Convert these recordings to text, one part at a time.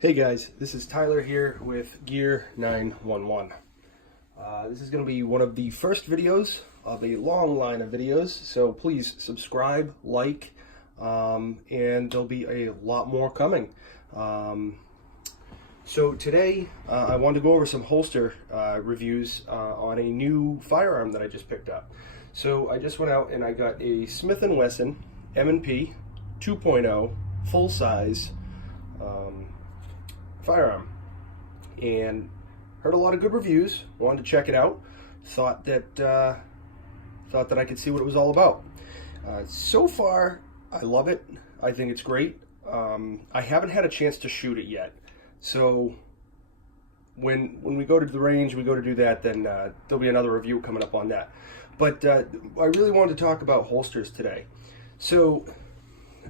Hey guys, this is Tyler here with Gear 911. This is going to be one of the first videos of a long line of videos, so please subscribe, like, and there'll be a lot more coming. So today I wanted to go over some holster reviews on a new firearm that I just picked up. So I just went out and I got a Smith & Wesson M&P 2.0 full size firearm, and heard a lot of good reviews. Wanted to check it out. Thought that I could see what it was all about. So far, I love it. I think it's great. I haven't had a chance to shoot it yet, so when we go to the range, we go to do that. Then there'll be another review coming up on that. But I really wanted to talk about holsters today. So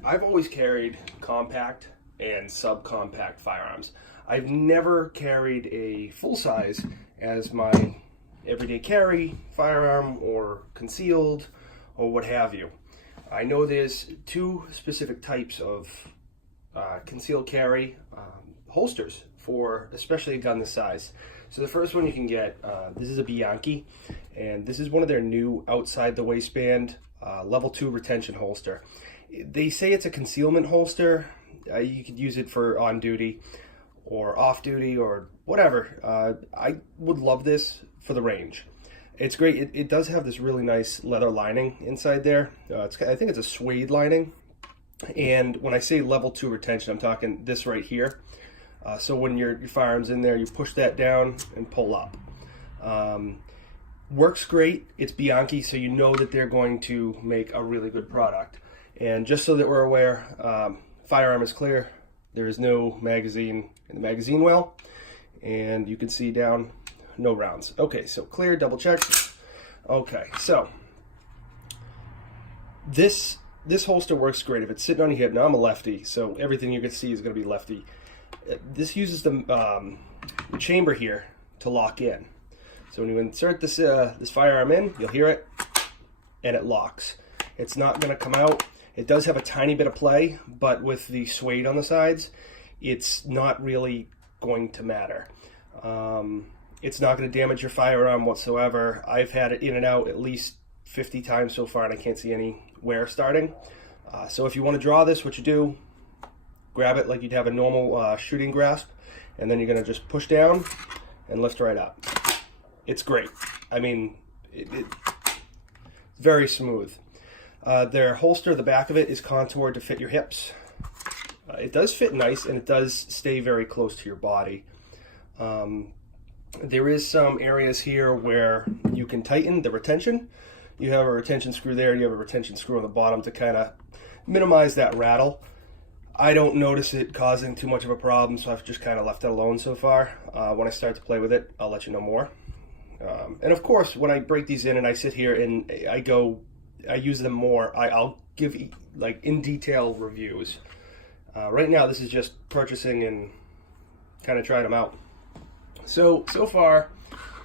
I've always carried compact and subcompact firearms. I've never carried a full size as my everyday carry firearm or concealed or what have you. I know there's two specific types of concealed carry holsters for especially a gun this size. So the first one you can get, this is a Bianchi, and this is one of their new outside the waistband level 2 retention holster. They say it's a concealment holster. You could use it for on duty or off duty or whatever. I would love this for the range. It's great. It does have this really nice leather lining inside there. I think it's a suede lining. And when I say level 2 retention, I'm talking this right here. So when your firearm's in there, you push that down and pull up. Works great. It's Bianchi, so you know that they're going to make a really good product. And just so that we're aware, firearm is clear. There is no magazine in the magazine well, and you can see down, no rounds. Okay, so clear, double check. Okay, so this holster works great if it's sitting on your hip. Now I'm a lefty, so everything you can see is going to be lefty. This uses the chamber here to lock in. So when you insert this firearm in, you'll hear it, and it locks. It's not going to come out. It does have a tiny bit of play, but with the suede on the sides, it's not really going to matter. It's not going to damage your firearm whatsoever. I've had it in and out at least 50 times so far, and I can't see any wear starting. So if you want to draw this, what you do, grab it like you'd have a normal shooting grasp, and then you're going to just push down and lift right up. It's great. I mean, it's very smooth. Their holster, the back of it, is contoured to fit your hips. It does fit nice, and it does stay very close to your body. There is some areas here where you can tighten the retention. You have a retention screw there, you have a retention screw on the bottom to kind of minimize that rattle. I don't notice it causing too much of a problem, so I've just kind of left it alone so far. When I start to play with it, I'll let you know more. And of course, when I break these in and I sit here and I use them more, I'll give like in detail reviews. Right now this is just purchasing and kind of trying them out. So far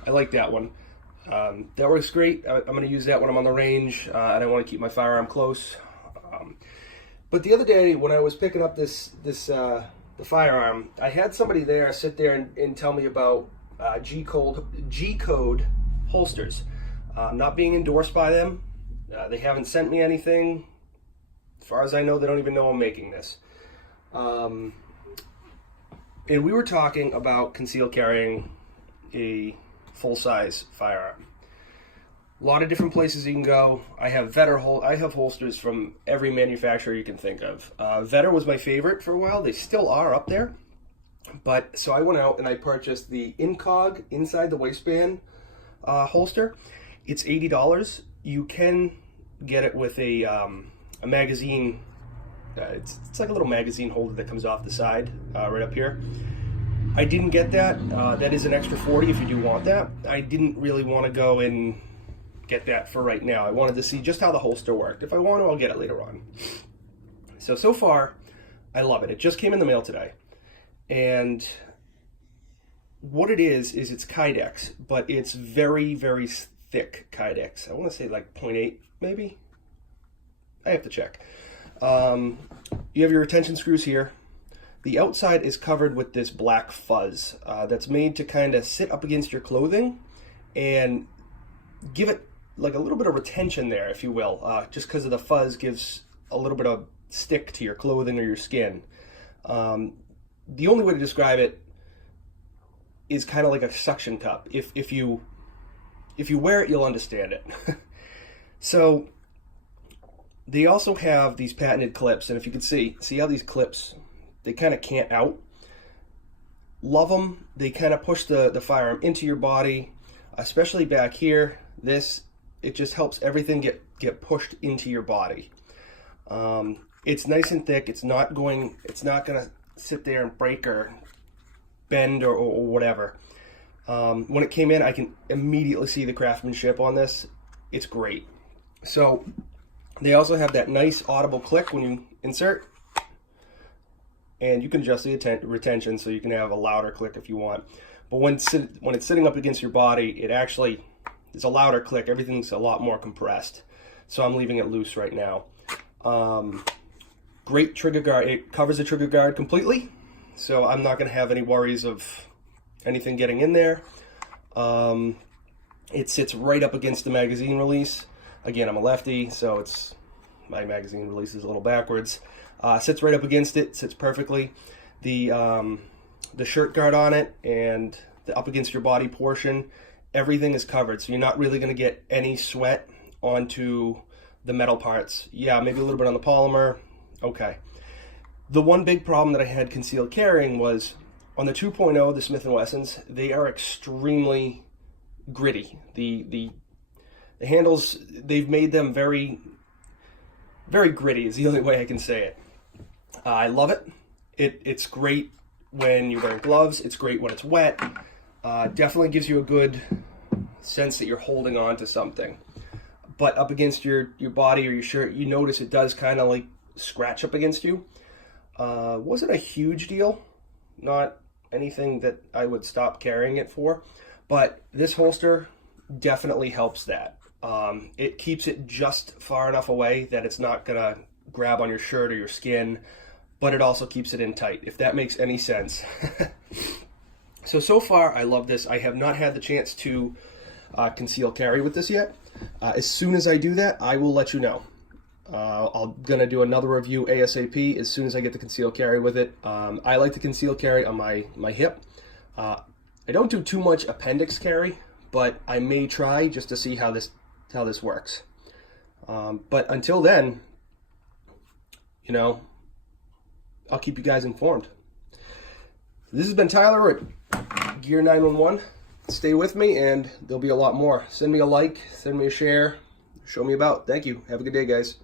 I like that one. That works great. I'm going to use that when I'm on the range and I want to keep my firearm close. But the other day when I was picking up the firearm, I had somebody there sit there and tell me about G-code holsters. Not being endorsed by them. They haven't sent me anything. As far as I know, they don't even know I'm making this. And we were talking about concealed carrying a full-size firearm. A lot of different places you can go. I have holsters from every manufacturer you can think of. Vetter was my favorite for a while. They still are up there. But so I went out and I purchased the Incog inside the waistband holster. It's $80. You can get it with a magazine. It's like a little magazine holder that comes off the side right up here. I didn't get that. That is an extra $40 if you do want that. I didn't really want to go and get that for right now. I wanted to see just how the holster worked. If I want to, I'll get it later on. So far, I love it. It just came in the mail today. And what it is it's Kydex, but it's very, very thick Kydex. I want to say like 0.8 maybe. I have to check. You have your retention screws here. the outside is covered with this black fuzz that's made to kind of sit up against your clothing and give it like a little bit of retention there, if you will, just because of the fuzz gives a little bit of stick to your clothing or your skin. The only way to describe it is kind of like a suction cup. If you wear it, you'll understand it. So they also have these patented clips, and if you can see how these clips, they kind of cant out. Love them. They kind of push the firearm into your body, especially back here. It just helps everything get pushed into your body. It's nice and thick. It's not gonna sit there and break or bend or whatever. When it came in, I can immediately see the craftsmanship on this. It's great. So they also have that nice audible click when you insert, and you can adjust the retention so you can have a louder click if you want. But when it's sitting up against your body, it actually is a louder click. Everything's a lot more compressed. So I'm leaving it loose right now. Great trigger guard. It covers the trigger guard completely, so I'm not going to have any worries of anything getting in there. It sits right up against the magazine release. Again, I'm a lefty, so my magazine release is a little backwards. Sits right up against it, sits perfectly. The shirt guard on it and the up against your body portion, everything is covered, so you're not really going to get any sweat onto the metal parts. Yeah, maybe a little bit on the polymer. Okay. The one big problem that I had concealed carrying was on the 2.0, the Smith & Wessons, they are extremely gritty. The handles, they've made them very, very gritty is the only way I can say it. I love it. It's great when you're wearing gloves. It's great when it's wet. Definitely gives you a good sense that you're holding on to something. But up against your body or your shirt, you notice it does kind of like scratch up against you. Wasn't a huge deal. Not anything that I would stop carrying it for. But this holster definitely helps that. It keeps it just far enough away that it's not going to grab on your shirt or your skin, but it also keeps it in tight, if that makes any sense. So far, I love this. I have not had the chance to conceal carry with this yet. As soon as I do that, I will let you know. I'm going to do another review ASAP as soon as I get the conceal carry with it. I like the conceal carry on my hip. I don't do too much appendix carry, but I may try just to see how this works. But until then, I'll keep you guys informed. This has been Tyler at Gear 911. Stay with me, and there'll be a lot more. Send me a like, send me a share, show me about. Thank you. Have a good day, guys.